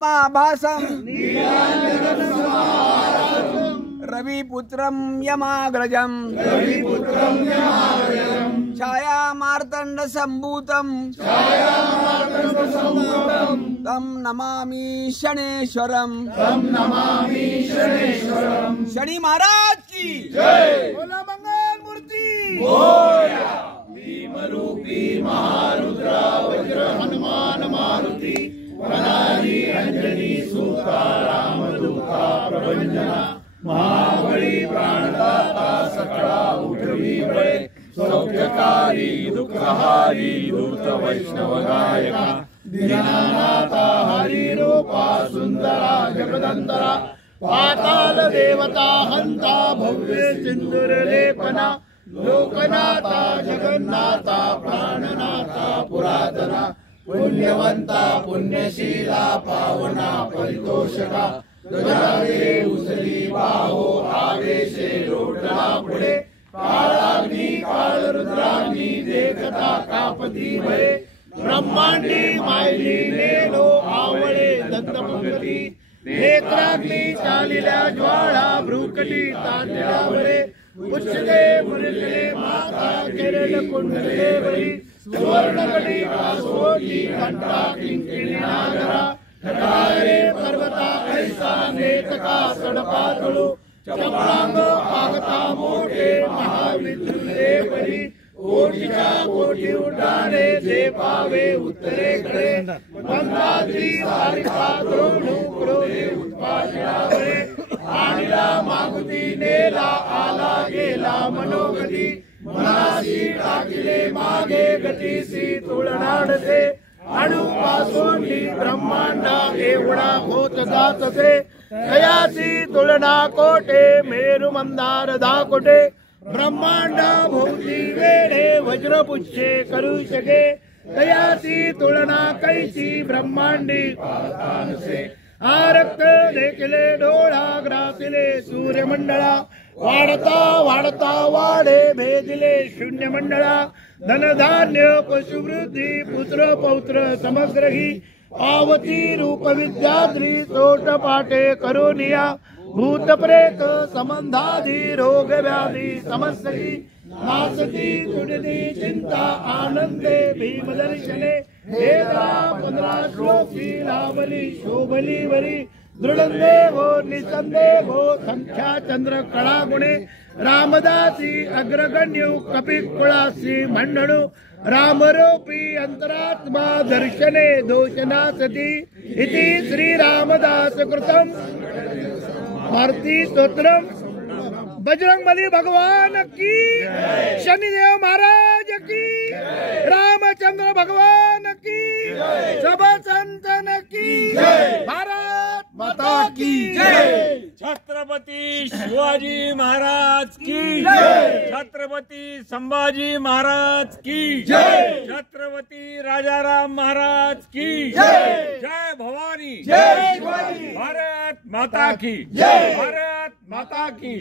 भासं रविपुत्रं यमाग्रजं छायामार्तण्डसम्भूतं तं नमामि शनेश्वरं। शनि महाराज की जय। बोला मंगल मूर्ति मोरया। भीमरूपी महारुद्रा वज्र हनुमान मारुति वनानी अंजनी सूता रामदूता प्रभंजना महाबली प्राणदाता सकळा उठवी बळे सौख्यकारी दुःखहारी दूत वैष्णव गायका दीनानाथा हरिरूपा सुंदरा जगदंतरा पाताल देवता हंता भव्य सिंदूर लेपना लोकनाथा जगन्नाथा प्राणनाथा पुरातना पुण्यवंता पुण्यशीला पावना परितोषका गजावे उसली बाहो आवेशे लोटला पुढे काळाग्नी काळ रुद्राग्नी देखता कापती भये ब्रह्मांडी मायली नेलो आवळे दत्तपंगती नेत्राग्नी चालिल्या ज्वाळा भ्रुकटी तांडल्या वरे उच्चते मुरले माता केरळ कुंडले वरी सुवर्णकटी कासोटी कंठा किंकिणी नागरा घटारे पर्वता ऐसा नेतका सडपातळू चपळांग पागता मोठे महाविद्युले परी कोटीच्या कोटी उड्डाणे जे पावे उत्तरेकडे मंदाची सारिका द्रोणू क्रोधे उत्पादनावरे आणला मागुती नेला आला गेला मनोगती मनाशी टाकिले मागे गतीसी तुळनाडते अणुपासून ब्रह्मांडा एवढा होत जातसे तयाची तुलना कोटे मेरु मंदार दाकोटे ब्रह्मांडा भोवती वेढे वज्रपुच्छे करू शके तयाची तुलना कैची ब्रह्मांडी पातानसे आरक्त देखले डोळा ग्रासिले सूर्यमंडळा वाढता वाढता वाढे भेदिले शून्य मंडळा धनधान्य पशुवृद्धी पुत्र पौत्र समग्रही पावती रूप विद्याद्री तोट पाटे करोनिया भूत प्रेत संबंधादी रोग व्याधी समस्यी नासती तुडली चिंता आनंदे भीमदर्शने वेदा 15 श्लोकी लावली शोभली वरी दृढंदेवो निसंदेवो संख्या चंद्र कळा गुणे रामदासी अग्रगण्यु कपिकुळासी मंडळू रामरूपी अंतरात्मा दर्शने दोषनासती इति श्री रामदास कृतम भारती स्तोत्रम। बजरंगबली भगवान की, शनिदेव महाराज की, रामचंद्र भगवान की, सब संतन की, भारत माता की जय। छत्रपति शिवाजी महाराज की, छत्रपति संभाजी महाराज की, छत्रपति राजाराम महाराज की, जय भवानी, जय शिवाजी, भारत माता की, भारत माता की,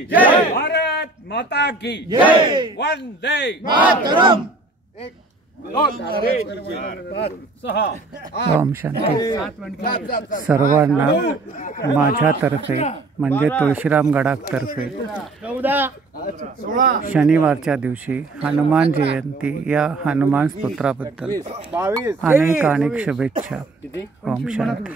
भारत माता की वंदे मातरम। ओम शांती। सर्वांना माझ्यातर्फे म्हणजे तुळशीराम गडातर्फे शनिवारच्या दिवशी हनुमान जयंती या हनुमान स्तोत्राबद्दल अनेक शुभेच्छा। ओम शांती।